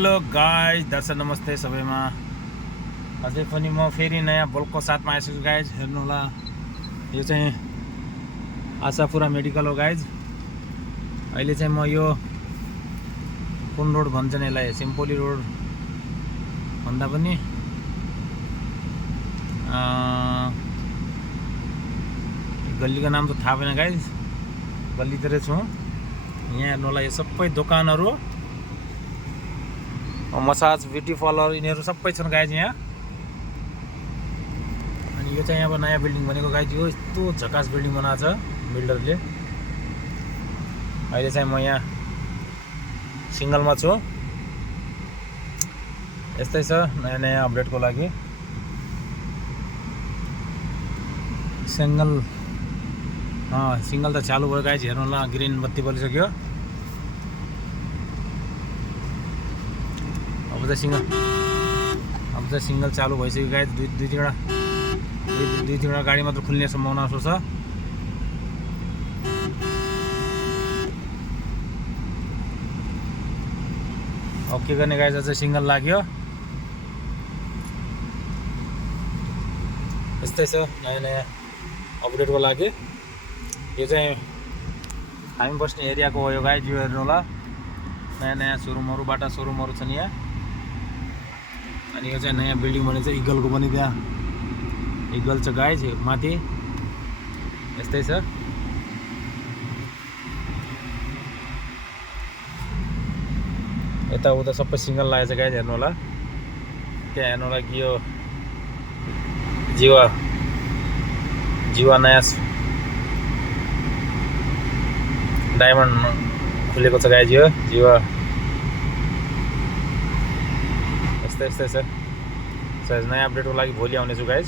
Hello guys, दर्शक नमस्ते सबैमा। अझै पनि म फेरि नयाँ ब्लगको साथमा आइसकेको छु गाइज। हेर्नु होला, यो चाहिँ आशापुरा मेडिकल हो गाइज। अहिले चाहिँ म यो कुन रोड भन्छन् यसलाई, सिम्पोली रोड भन्दा पनि गल्लीको नाम त थाहा भएन गाइज, गल्लीतिरै छु। यहाँ हेर्नु होला, यो सबै दोकानहरू, मसाज, ब्युटी पार्लर यिनीहरू सबै छन् गाइज यहाँ। अनि यो चाहिँ अब नयाँ बिल्डिङ बनेको गाइज। यो यस्तो झकास बिल्डिङ बनाएको छ बिल्डरले। अहिले चाहिँ म यहाँ सिङ्गलमा छु। यस्तै छ नयाँ नयाँ अपडेटको लागि। सिङ्गल त चालु भयो गाइज। हेर्नु होला, ग्रिन बत्ती बलिसक्यो। अब चाहिँ सिङ्गल चालु भइसक्यो गाइज। दुई तिनवटा गाडी मात्र खुल्ने सम्भावना छ। अब के गर्ने गाइज, अझै सिङ्गल लाग्यो। यस्तै छ नयाँ नयाँ अपडेटको लागि। यो चाहिँ हामी बस्ने एरियाको हो यो गाइज। यो हेर्नु होला, नयाँ नयाँ सोरुमहरू, बाटा सोरुमहरू छन् यहाँ। अनि यो चाहिँ नयाँ बिल्डिङ बनेको छ इगलको पनि। त्यहाँ इगल छ गाइज माथि। यस्तै छ। यताउता सबै सिङ्गल लागेको छ गाइज। हेर्नु होला, त्यहाँ हेर्नु होला कि यो जीवा नयाँ डायमन्ड खुलेको छ गाइज। यो जीवा यस्तै छ। नयाँ अपडेटको लागि भोलि आउनेछु गाइज।